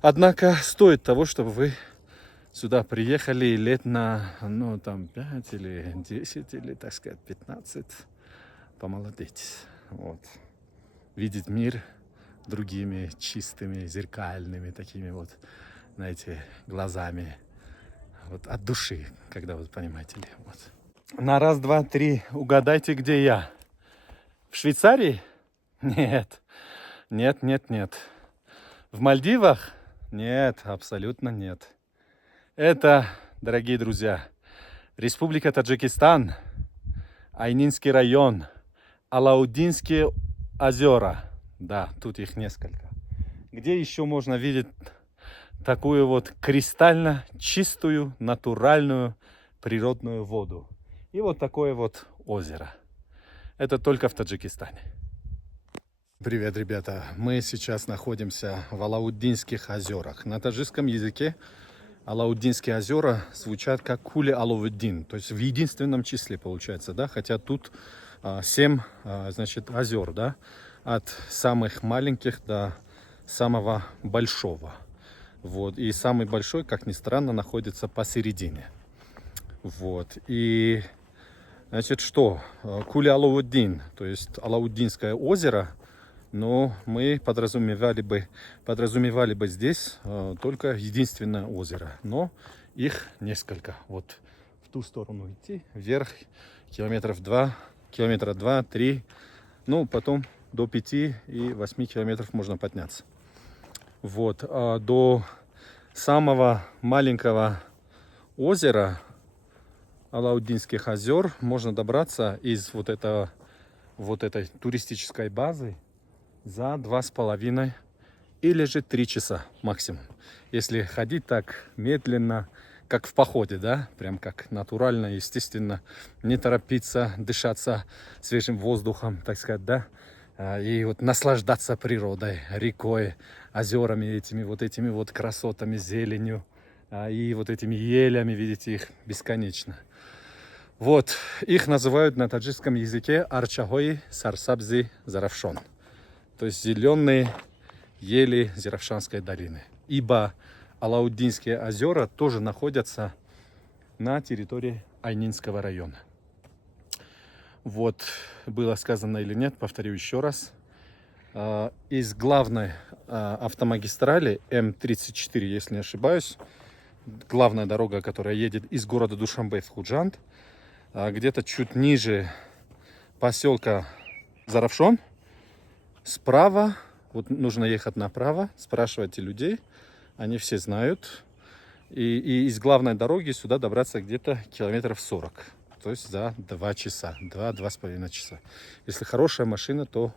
Однако стоит того, чтобы вы сюда приехали лет на, ну, там, 5 или 10 или, так сказать, 15, помолодеть. Вот. Видеть мир другими чистыми, зеркальными, такими вот, знаете, глазами. Вот от души, когда вы понимаете ли. Вот. На раз, два, три угадайте, где я. В Швейцарии? Нет. Нет, нет, нет. В Мальдивах? Нет, абсолютно нет. Это, дорогие друзья, Республика Таджикистан, Айнинский район, Алаудинские озера. Да, тут их несколько. Где еще можно видеть такую вот кристально чистую, натуральную природную воду? И вот такое вот озеро. Это только в Таджикистане. Привет, ребята! Мы сейчас находимся в Алаудинских озерах. На таджикском языке Алаудинские озера звучат как Кули Алаудин, то есть в единственном числе получается, да, хотя тут 7, значит, озер, да, от самых маленьких до самого большого. Вот, и самый большой, как ни странно, находится посередине. Вот, и, значит, что? Кули Алаудин, то есть Алаудинское озеро. Но мы подразумевали бы здесь только единственное озеро. Но их несколько. Вот в ту сторону идти, вверх, километра 2-3. Ну, потом до 5 и 8 километров можно подняться. Вот. А до самого маленького озера Алаудинских озер можно добраться из вот этой туристической базы за 2,5 или же 3 часа максимум. Если ходить так медленно, как в походе, да, прям как натурально, естественно, не торопиться, дышаться свежим воздухом, так сказать, да, и вот наслаждаться природой, рекой, озерами, этими вот красотами, зеленью, и вот этими елями, видите, их бесконечно. Вот, их называют на таджикском языке Арчагои Сарсабзи Заравшон. То есть зеленые ели Заравшанской долины. Ибо Алаудинские озера тоже находятся на территории Айнинского района. Вот, было сказано или нет, повторю еще раз. Из главной автомагистрали М34, если не ошибаюсь, главная дорога, которая едет из города Душанбе в Худжанд, где-то чуть ниже поселка Заравшон, справа, вот нужно ехать направо, спрашивайте людей, они все знают. И из главной дороги сюда добраться где-то километров 40. То есть за 2 часа, 2-2,5 часа. Если хорошая машина, то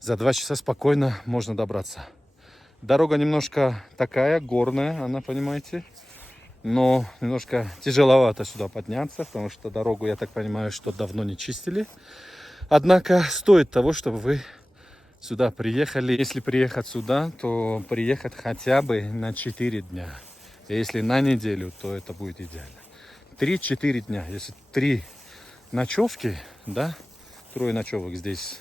за 2 часа спокойно можно добраться. Дорога немножко такая, горная, она, понимаете. Но немножко тяжеловато сюда подняться, потому что дорогу, я так понимаю, что давно не чистили. Однако стоит того, чтобы вы сюда приехали. Если приехать сюда, то приехать хотя бы на 4 дня. Если на неделю, то это будет идеально. 3-4 дня. Если 3 ночевки, да, 3 ночевок здесь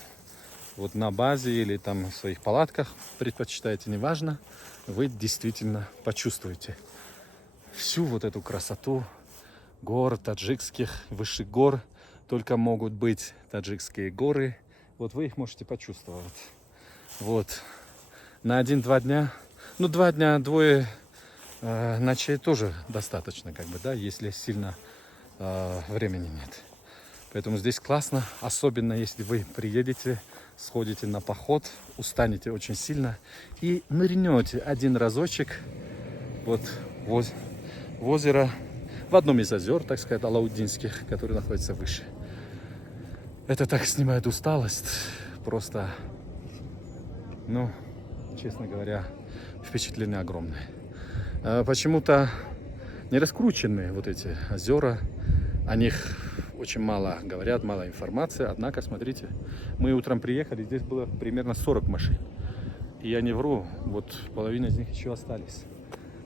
вот на базе или там в своих палатках предпочитаете, неважно, вы действительно почувствуете всю вот эту красоту гор таджикских, выше гор только могут быть таджикские горы. Вот вы их можете почувствовать. Вот. На 1-2 дня, ну 2 дня, 2 ночей тоже достаточно, как бы, да, если сильно времени нет. Поэтому здесь классно, особенно если вы приедете, сходите на поход, устанете очень сильно и нырнете один разочек вот в озеро, в одном из озер, так сказать, алаудинских, который находится выше. Это так снимает усталость, просто, ну, честно говоря, впечатление огромное. Почему-то не раскрученные вот эти озера, о них очень мало говорят, мало информации. Однако, смотрите, мы утром приехали, здесь было примерно 40 машин. И я не вру, вот половина из них еще остались.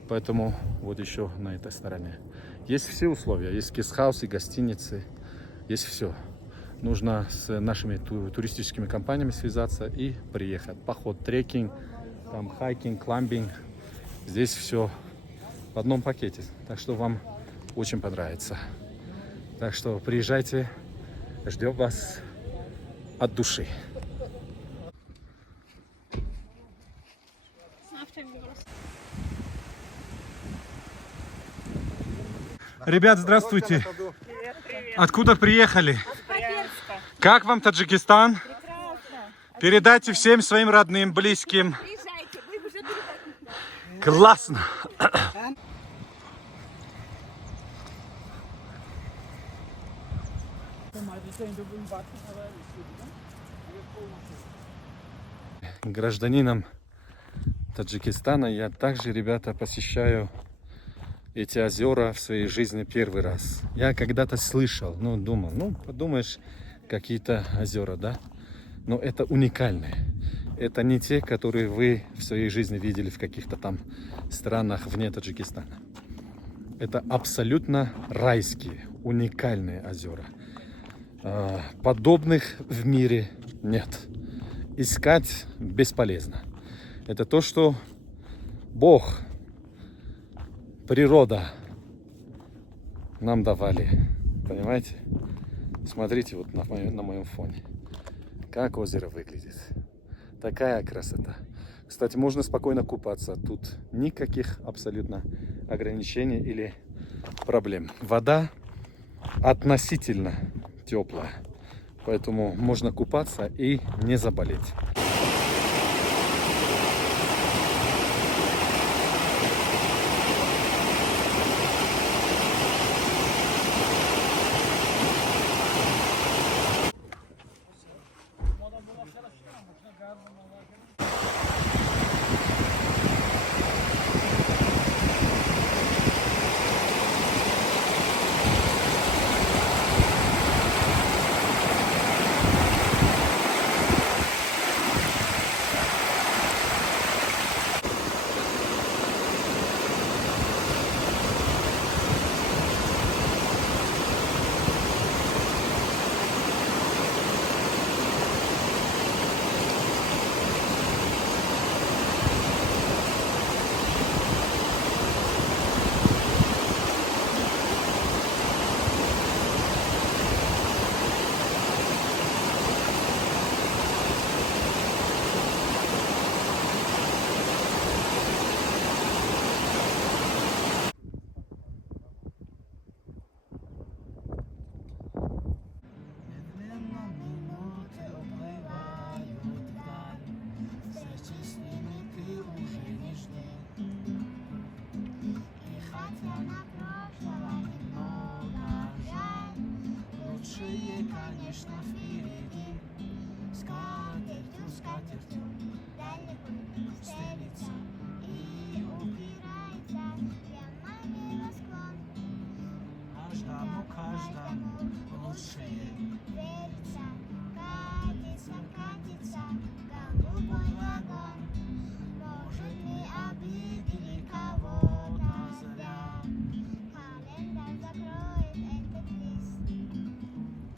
Поэтому вот еще на этой стороне. Есть все условия, есть гестхаусы, гостиницы, есть все. Нужно с нашими туристическими компаниями связаться и приехать. Поход, трекинг, там хайкинг, кламбинг Здесь все в одном пакете. Так что вам очень понравится. Так что приезжайте, ждем вас от души. Ребят, здравствуйте. Привет, привет. Откуда приехали? Брянска. Как вам Таджикистан? Прекрасно. Передайте всем своим родным, близким. Приезжайте, вы уже передайте. Классно! Гражданином Таджикистана я также, ребята, посещаю эти озера в своей жизни первый раз. Я когда-то слышал, ну, думал, ну, подумаешь, какие-то озера, да? Но это уникальные. Это не те, которые вы в своей жизни видели в каких-то там странах вне Таджикистана. Это абсолютно райские, уникальные озера. Подобных в мире нет. Искать бесполезно. Это то, что Бог, природа нам давали. Понимаете? Смотрите вот на моем фоне. Как озеро выглядит. Такая красота. Кстати, можно спокойно купаться. Тут никаких абсолютно ограничений или проблем. Вода относительно теплая. Поэтому можно купаться и не заболеть. Конечно, впереди скатертью, скатертью дальний путь стелится и упирается прямо небосклон. Каждому лучшее верится, катится, катится голубой вагон. Может, мы обидели кого-то зря, календарь закроет этот лист.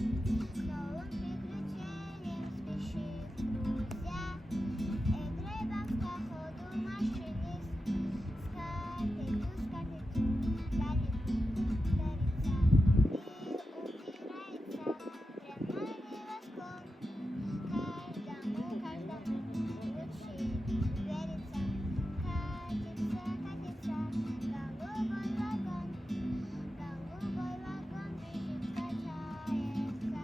С новым приключением спешит друзья, и гребем по ходу машинист. Скатертью, скатертью дальний путь дарится и упирается прямо небосклон. Каждому лучше верится, катится, катится голубой вагон. Голубой вагон бежит, качается,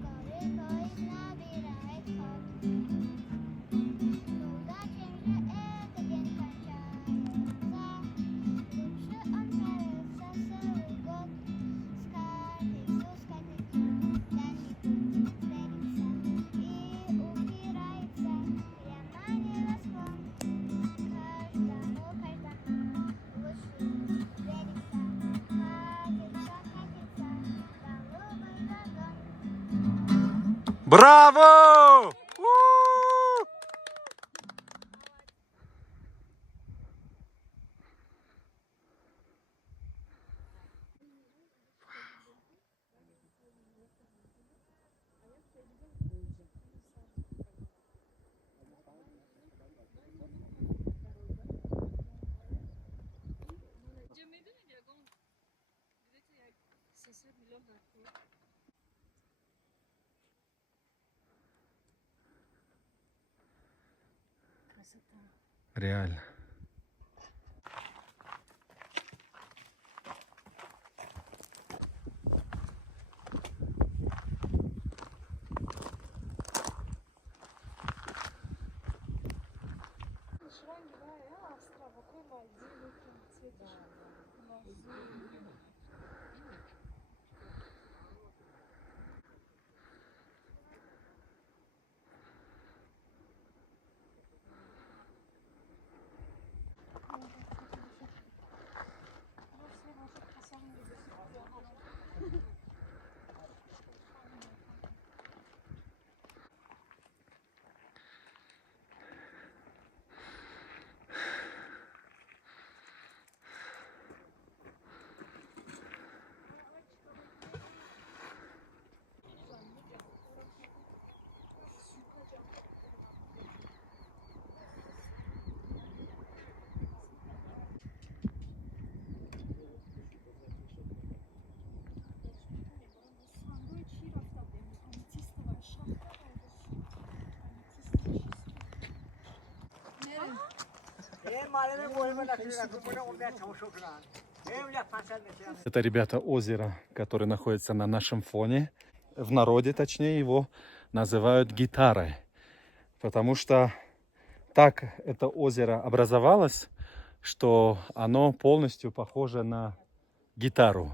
скорый поезд набирает ход. Куда, чем же этот день кончается? Лучше он нравится целый год. Скатертью, скатертью дальний путь стелится и упирается прямо небосклон. Каждому лучше верится, катится, катится голубой вагон. Браво! Реально. Это, ребята, озеро, которое находится на нашем фоне. В народе, точнее, его называют гитарой. Потому что так это озеро образовалось, что оно полностью похоже на гитару.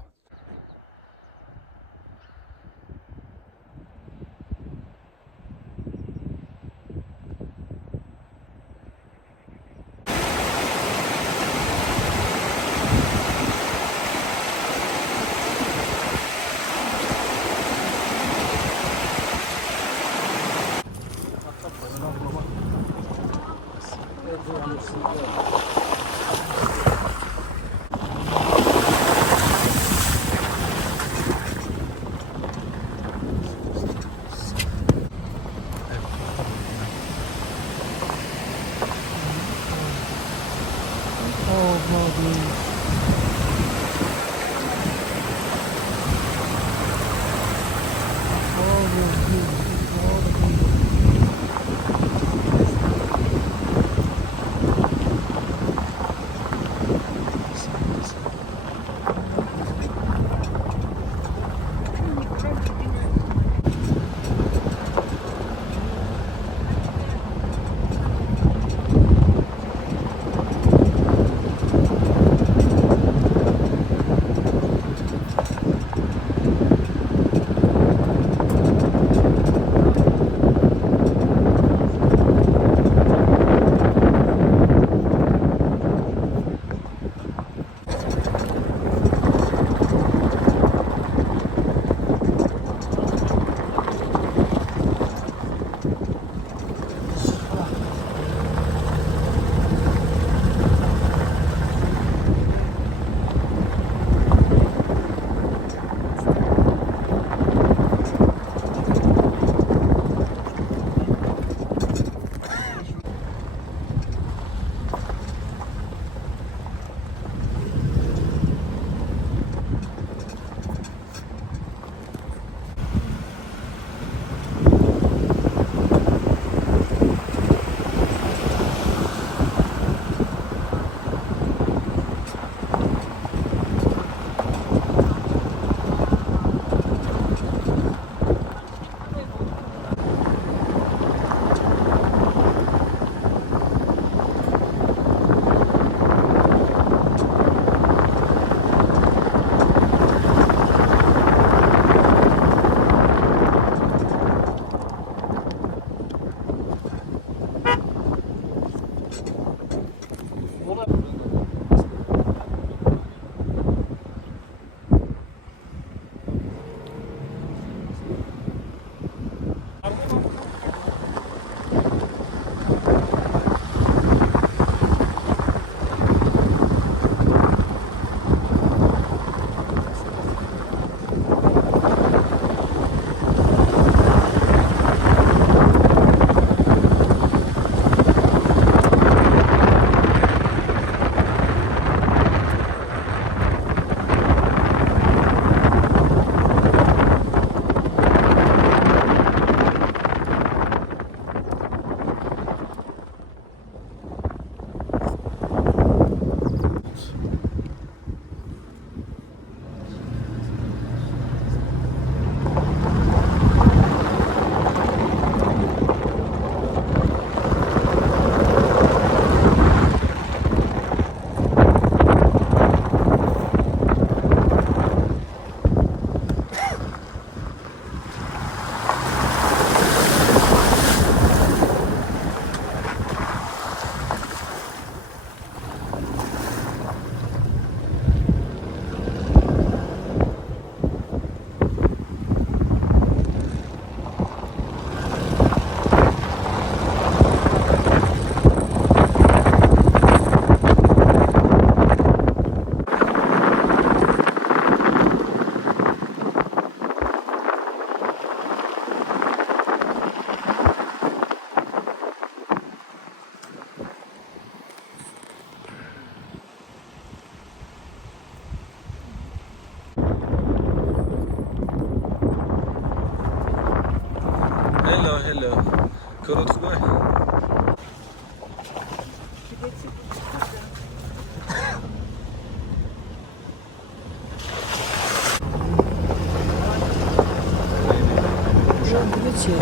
چیه؟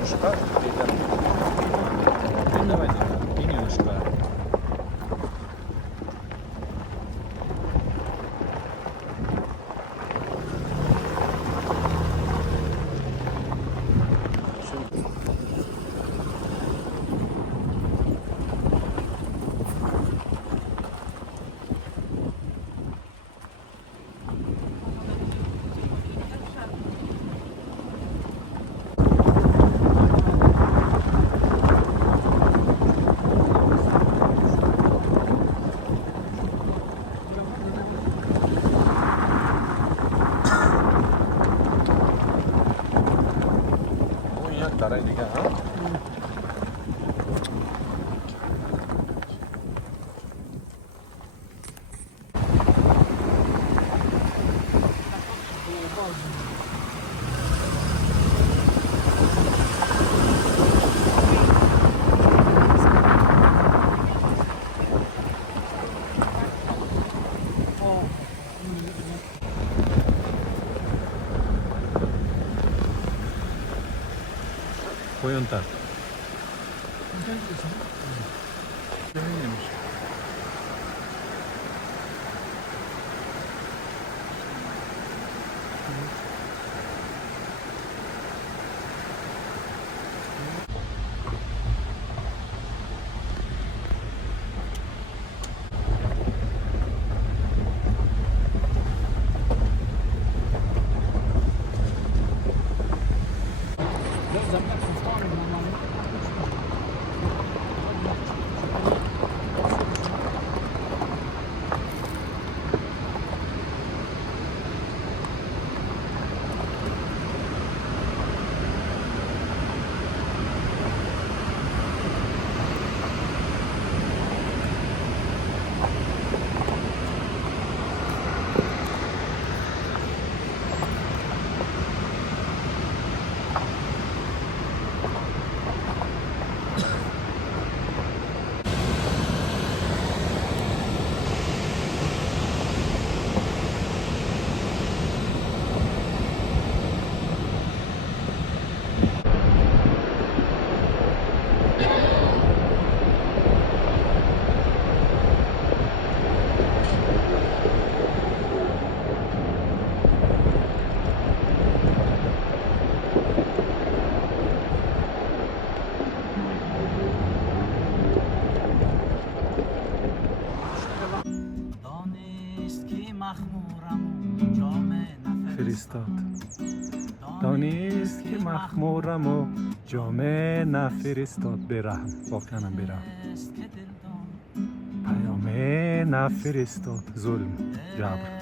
Юшка, давайте, и юшка. Дарай дига, а? Koyun tat. Iyiymiş. فرستاد دانست که مخمورم و جامعه نفرستاد برم واقعا برم پیامه نفرستاد ظلم جبر